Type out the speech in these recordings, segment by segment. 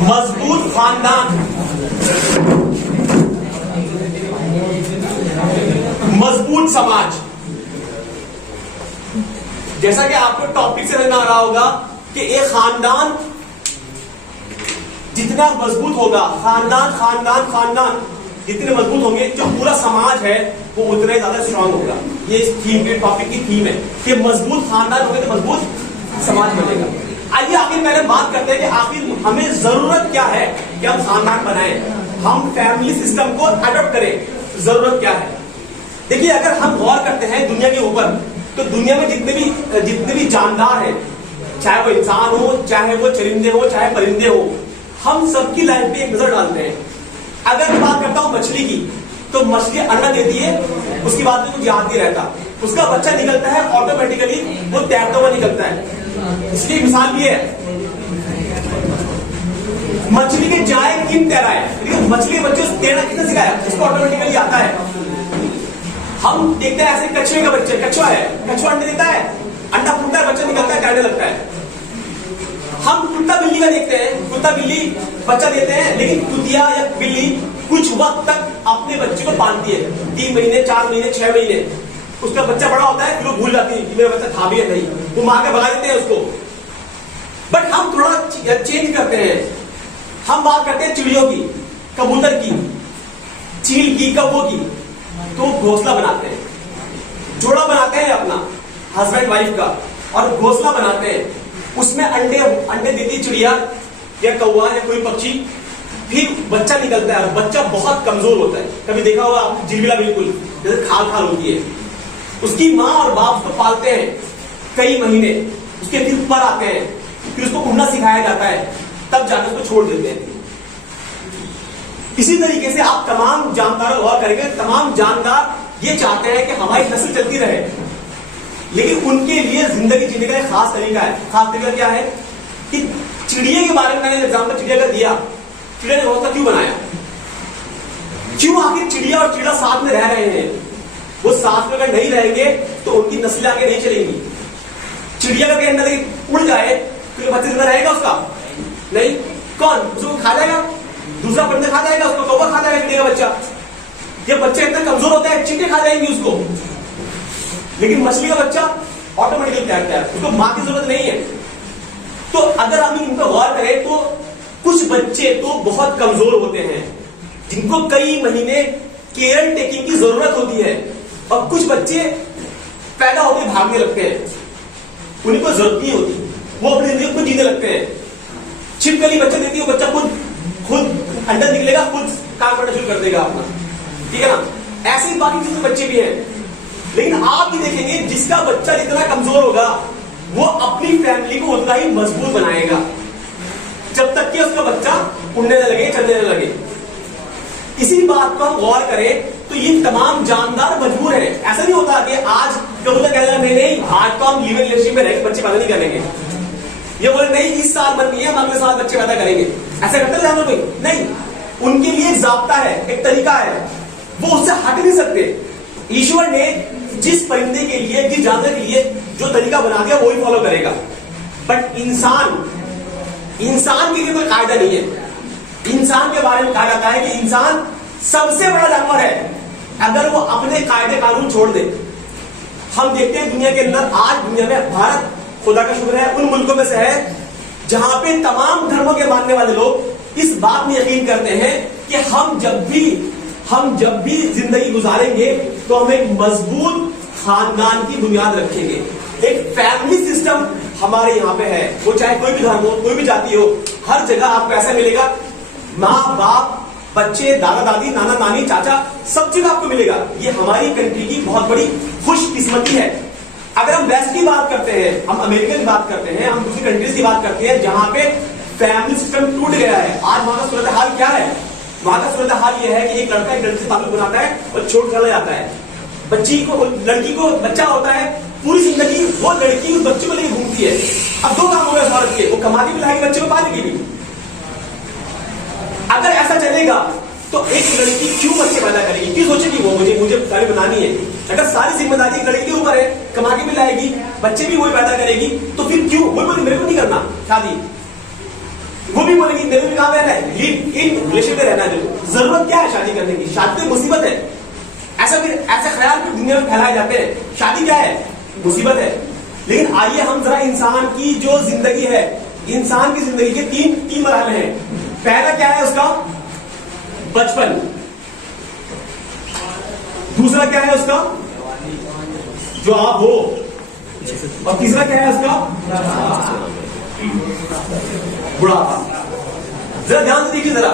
मजबूत खानदान, मजबूत समाज। जैसा कि आपको टॉपिक से समझ में आ रहा होगा कि एक खानदान जितना मजबूत होगा, खानदान जितने मजबूत होंगे, जो पूरा समाज है वो उतना ही ज्यादा स्ट्रांग होगा। ये इस थीम के टॉपिक की थीम है कि मजबूत खानदान होंगे तो मजबूत समाज बनेगा। आइए आखिर पहले बात करते हैं कि आखिर हमें जरूरत क्या है कि हम खानदान बनाएं, हम फैमिली सिस्टम को अडॉप्ट करें। जरूरत क्या है? देखिए, अगर हम गौर करते हैं दुनिया के ऊपर, तो दुनिया में जितने भी जानदार हैं, चाहे वो इंसान हो, चाहे वो चरिंदे हो, चाहे परिंदे हो, हम सबकी लाइफ पे एक नजर डालते हैं। अगर मैं बात करता हूं मछली की, तो मछली अंडा देती है, उसके बाद में कुछ याद नहीं रहता, उसका बच्चा निकलता है, ऑटोमेटिकली वो तैरता हुआ निकलता है। इसकी मिसाल भी है, मछली के जाए किन तैराए, लेकिन मछली के बच्चे तैरना किसने सिखाया? उसको ऑटोमेटिकली आता है। हम देखते हैं ऐसे कछुए का बच्चा, कछुआ है, कछुआ अंडे देता है, अंडा फूटता है, बच्चा निकलता है, तैरने लगता है। हम कुत्ता बिल्ली का देखते हैं, कुत्ता बिल्ली बच्चा देते हैं, लेकिन कुतिया या बिल्ली कुछ वक्त तक अपने बच्चे को पालती है, 3 महीने, 4 महीने, 6 महीने। उसका बच्चा बड़ा होता है, फिर वो भूल जाती है कि मेरा बच्चा था भी है नहीं, वो मार के भगा देते हैं उसको। बट हम थोड़ा चेंज करते हैं, हम बात करते हैं चिड़ियों की, कबूतर की, चील की, कौवों की। तो घोंसला बनाते हैं, जोड़ा बनाते हैं अपना हस्बैंड वाइफ का, और घोंसला बनाते हैं, उसमें अंडे देती चिड़िया या कौवा या कोई पक्षी, फिर बच्चा निकलता है और बच्चा बहुत कमजोर होता है। कभी देखा होगा आप जिलबिला, बिल्कुल जैसे खाल होती है। उसकी माँ और बाप उसको पालते हैं कई महीने, उसके फिर पर आते हैं, फिर उसको उड़ना सिखाया जाता है, तब जाकर उसको छोड़ देते हैं। इसी तरीके से आप तमाम जानदारों गौर करेंगे, तमाम जानदार ये चाहते हैं कि हमारी नस्ल चलती रहे, लेकिन उनके लिए जिंदगी जीने का एक खास तरीका है। खास तरीका क्या है कि चिड़िया के बारे में मैंने एग्जाम्पल चिड़िया का दिया, चिड़िया ने घोंसला क्यों बनाया? क्यों आखिर चिड़िया और चिड़ा साथ में रह रहे हैं? वो साथ में अगर नहीं रहेंगे तो उनकी नस्लें आगे नहीं चलेंगी। चिड़िया का अंडा उड़ जाए तो बच्चा जिंदा रहेगा उसका? नहीं। कौन उसको खा जाएगा? दूसरा परिंदा खा जाएगा उसको, कौवा खा जाएगा चिड़िया का बच्चा। ये बच्चा इतना कमजोर होता है, चींटे खा जाएंगे उसको। लेकिन मछली का बच्चा ऑटोमेटिकली तैरता है, उसको मां की जरूरत नहीं है। तो अगर हम इन पर गौर करें तो कुछ बच्चे तो बहुत कमजोर होते हैं, जिनको कई महीने केयर टेकिंग की जरूरत होती है, और कुछ बच्चे पैदा होकर भागने लगते हैं, उन्हीं को जरूरत नहीं होती, वो अपनी जिंदगी खुद जीने लगते हैं। छिपकली बच्चा देती है, वो बच्चा खुद अंडा निकलेगा, खुद काम करना शुरू कर देगा अपना, ठीक है ना। ऐसे ही बाकी कितने बच्चे भी हैं। लेकिन आप भी देखेंगे, जिसका बच्चा जितना कमजोर होगा वो अपनी फैमिली को उतना ही मजबूत बनाएगा, जब तक कि उसका बच्चा उड़ने न लगे, चलने न लगे। इसी बात पर हम गौर करें तो ये तमाम जानदार मजबूर हैं। ऐसा नहीं होता कि आज कबूतर कह रहा नहीं, आज तो हम लिव इन रिलेशनशिप में रहेंगे, बच्चे पैदा नहीं करेंगे। ये बोले नहीं, इस साल मन नहीं है, हम अगले साल बच्चे पैदा करेंगे। ऐसा करते जानवर कोई नहीं। उनके लिए एक जाब्ता है, एक तरीका है, वो उससे हट नहीं सकते। ईश्वर ने जिस परिंदे के लिए, जिस जानवर के लिए जो तरीका बना दिया वही फॉलो करेगा। बट इंसान के लिए कोई कायदा नहीं है। इंसान के बारे में कहा जाता है कि इंसान सबसे बड़ा जानवर है अगर वो अपने कायदे कानून छोड़ दे। हम देखते हैं दुनिया के अंदर, आज दुनिया में भारत खुदा का शुक्र है उन मुल्कों में से है जहां पे तमाम धर्मों के मानने वाले लोग इस बात में यकीन करते हैं कि हम जब भी जिंदगी गुजारेंगे तो हम एक मजबूत खानदान की बुनियाद रखेंगे। एक फैमिली सिस्टम हमारे यहाँ पे है, वो चाहे कोई भी धर्म हो, कोई भी जाति हो, हर जगह आपको ऐसा मिलेगा, माँ बाप, बच्चे, दादा दादी, नाना नानी, चाचा, सब जगह आपको मिलेगा। ये हमारी कंट्री की बहुत बड़ी खुशकिस्मती है। अगर हम वेस्ट की बात करते हैं, हम अमेरिका की बात करते हैं, हम दूसरी कंट्रीज की बात करते हैं जहां पे फैमिली सिस्टम टूट गया है, आज वहां का सूरत हाल क्या है? वहां का सूरत हाल यह है कि एक लड़का एक लड़की से ताल्लुक बनाता है और छोड़ चला जाता है। लड़की को बच्चा होता है, पूरी जिंदगी वो लड़की उस बच्चे को लेकर घूमती है। अब 2 काम हो गए औरत के, वो कमाती भी लाएगी, बच्चे को पालेगी भी। अगर ऐसा चलेगा तो एक लड़की क्यों बच्चे पैदा करेगी, क्यों सोचेगी वो मुझे सारी बनानी है। अगर सारी जिम्मेदारी एक लड़की के ऊपर है, कमा के भी लाएगी, बच्चे भी वही पैदा करेगी, तो फिर क्यों वो बोले मेरे को नहीं करना शादी, वो भी बोलेगी मेरे को कहाँ रहना है, लिव इन रिलेशन में रहना है। जरूरत क्या है शादी करने की, शादी तो मुसीबत है। ऐसा ख्याल फिर दुनिया में फैलाए जाते हैं, शादी क्या है, मुसीबत है। लेकिन आइए हम जरा इंसान की जो जिंदगी है, इंसान की जिंदगी के तीन मरहले हैं। पहला क्या है उसका, बचपन। दूसरा क्या है उसका, जो आप हो। और तीसरा क्या है उसका, बुढ़ापा। जरा ध्यान से देखिए, जरा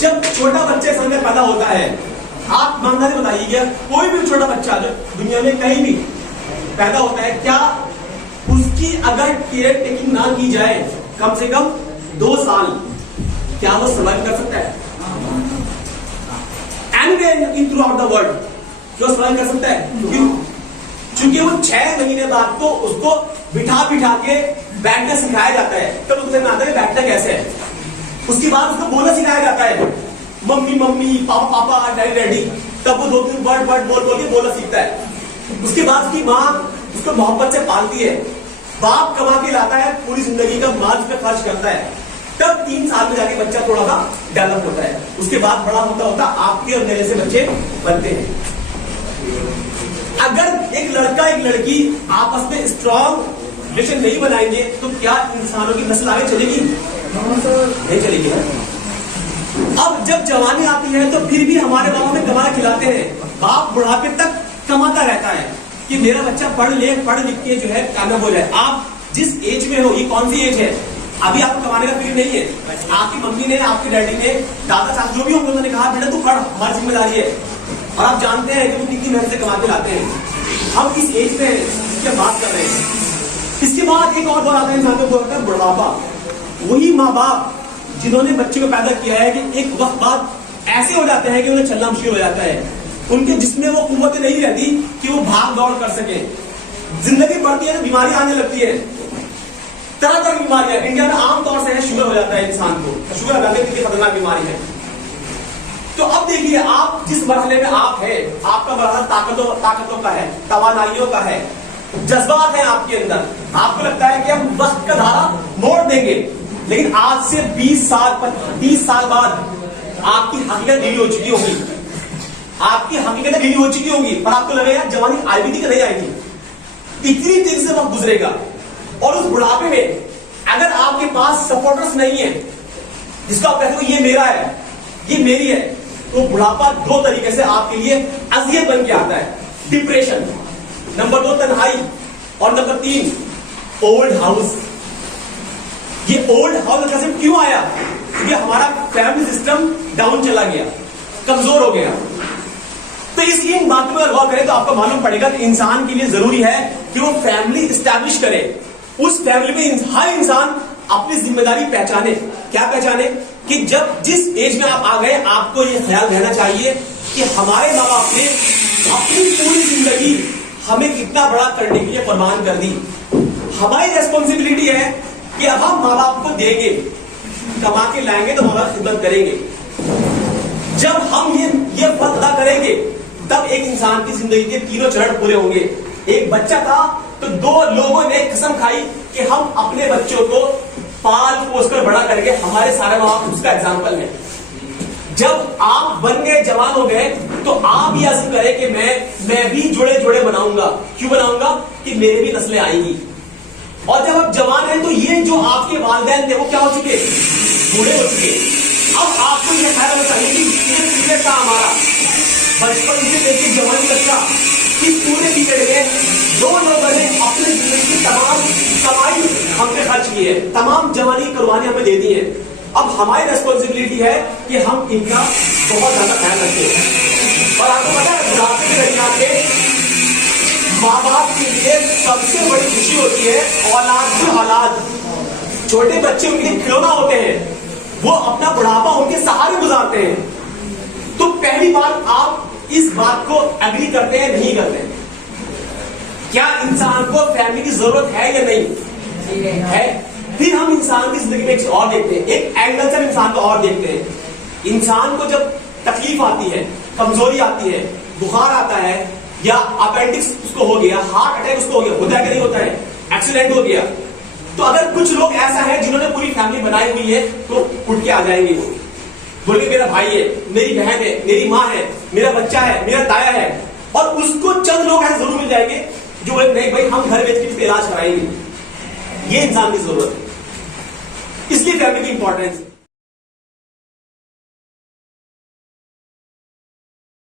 जब छोटा बच्चे सामने पैदा होता है, आप ईमानदारी बताइए, क्या कोई भी छोटा बच्चा जो दुनिया में कहीं भी पैदा होता है, क्या उसकी अगर केयर टेकिंग ना की जाए कम से कम 2 साल, क्या वो सर्वाइव कर सकता है? Anywhere in through out the world क्यों सर्वाइव कर सकता है? क्योंकि वो 6 महीने बाद तो उसको बिठा के बैठना सिखाया जाता है, तब उसको समझ में आता है बैठना कैसे है। उसके बाद उसको बोलना सिखाया जाता है, मम्मी मम्मी, पापा पापा, डैडी डैडी, तब वो 2-3 वर्ड बोल के बोलना सीखता है। उसके बाद उसकी माँ उसको मोहब्बत से पालती है, बाप कमा के लाता है, पूरी जिंदगी का माल उस पर खर्च करता है, तब 3 साल में जाके बच्चा थोड़ा सा डेवलप होता है। उसके बाद बड़ा होता आपके और मेरे से बच्चे बनते हैं। अगर एक लड़का एक लड़की आपस में स्ट्रॉन्ग रिलेशन नहीं बनाएंगे तो क्या इंसानों की नस्ल आगे चलेगी? नहीं चलेगी ना। अब जब जवानी आती है तो फिर भी हमारे बाबा में कमा खिलाते हैं, बाप बुढ़ापे तक कमाता रहता है कि मेरा बच्चा पढ़ लिख के जो है कामयाब हो जाए। आप जिस एज में हो, ये कौन सी एज है, अभी आपको कमाने का पीरियड नहीं है। आपकी मम्मी ने, आपके डैडी ने, दादा साहब जो भी होंगे, उन्होंने कहा बेटा तू पढ़, हमारी जिम्मेदारी है। और आप जानते हैं कि वो कितनी मेहनत से कमा के लाते हैं। हम इस एज में इसकी बात कर रहे हैं। इसके बाद एक और दौर आता है इंसान को, बोलता है बुढ़ापा। वही माँ बाप जिन्होंने बच्चे को पैदा किया है कि एक वक्त बाद ऐसे हो जाते हैं कि उन्हें चलना मुश्किल हो जाता है, उनके जिसमें वो कुव्वत नहीं रहती कि वो भाग दौड़ कर सके। जिंदगी बढ़ती है तो बीमारी आने लगती है, तरह तरह की बीमारियां। इंडिया में आमतौर से शुगर हो जाता है इंसान को, शुगर लगाने की खतरनाक बीमारी है। तो अब देखिए, आप जिस मरहले में आप है, आपका मरहला ताकतों का है, तवानाइयों का है, जज्बात है आपके अंदर। आपको लगता है कि हम वक्त का धारा मोड़ देंगे, लेकिन आज से 20 साल 30 साल बाद आपकी हकीकत ढीली हो चुकी होगी, आपकी हकीकत ढीली हो चुकी होगी, पर आपको लगेगा जवानी आएगी कि नहीं आएगी। इतनी तेजी से वक्त गुजरेगा। और उस बुढ़ापे में अगर आपके पास सपोर्टर्स नहीं है, जिसको आप कहते हो ये मेरा है, ये मेरी है, तो बुढ़ापा 2 तरीके से आपके लिए अजियत बन के आता है। डिप्रेशन, नंबर 2 तन्हाई, और नंबर 3 ओल्ड हाउस। ये ओल्ड हाउस का कंसेप्ट क्यों आया? क्योंकि हमारा फैमिली सिस्टम डाउन चला गया, कमजोर हो गया। तो इस इन बातों में गौर करें तो आपको मालूम पड़ेगा कि इंसान के लिए जरूरी है कि वो फैमिली स्टैब्लिश करे। उस फैमिली में हर इंसान अपनी जिम्मेदारी पहचाने। क्या पहचाने? कि जब जिस एज में आप आ गए, आपको ये ख्याल रहना चाहिए कि हमारे माँ बाप ने अपनी पूरी जिंदगी हमें कितना बड़ा करने के लिए कुर्बान कर दी। हमारी रेस्पॉन्सिबिलिटी है कि अब हम माँ बाप को देंगे, कमा के लाएंगे तो माँ बाप खिदमत करेंगे। जब हम ये फर्ज अदा करेंगे, तब एक इंसान की जिंदगी के 3 चरण पूरे होंगे। एक बच्चा था तो 2 लोगों ने कसम खाई कि हम अपने बच्चों को पाल पोस कर बड़ा करके, हमारे सारे माँ बाप उसका एग्जाम्पल है। जब आप बन गए, जवान हो गए, तो आप ये अज़्म करें कि मैं भी जोड़े बनाऊंगा। क्यों बनाऊंगा? कि मेरे भी नस्लें आएंगी। और जब आप जवान हैं तो ये जो आपके वालिदैन थे वो क्या हो चुके? बूढ़े हो चुके। अब आपको ये ख्याल होना चाहिए कि पीरियड था हमारा बचपन से लेकर जवानी तक का, इस पूरे पीरियड में 2 लोगों ने अपनी जिंदगी की तमाम कमाई हम पे खर्च की है, तमाम जवानी की कुर्बानी हमें दे दी है। अब हमारी रेस्पॉन्सिबिलिटी है कि हम इनका बहुत ज्यादा ख्याल रखें। और आपको पता है, बुढ़ापे के दरमियान में माँ बाप के लिए सबसे बड़ी खुशी होती है औलाद। छोटे बच्चे उनके लिए खिलौना होते हैं, वो अपना बुढ़ापा उनके सहारे गुजारते हैं। तो पहली बार आप इस बात को एग्री करते हैं, नहीं करते हैं? क्या इंसान को फैमिली की जरूरत है या नहीं है? फिर हम इंसान की जिंदगी में एक और देखते हैं, एक एंगल से इंसान को और देखते हैं। इंसान को जब तकलीफ आती है, कमजोरी आती है, बुखार आता है, या अपेंडिक्स उसको हो गया, हार्ट अटैक उसको हो गया, होता है कि नहीं होता है, एक्सीडेंट हो गया, तो अगर कुछ लोग ऐसा है जिन्होंने पूरी फैमिली बनाई हुई है, तो उठ के आ जाएंगे वो, बोलेंगे मेरा भाई है, मेरी बहन है, मेरी माँ है, मेरा बच्चा है, मेरा ताया है, और उसको चंद लोग ऐसे जरूर मिल जाएंगे जो नहीं भाई हम घर बेच के इसका इलाज कराएंगे। ये इंसान की जरूरत है, इसलिए फैमिली की इंपॉर्टेंस है।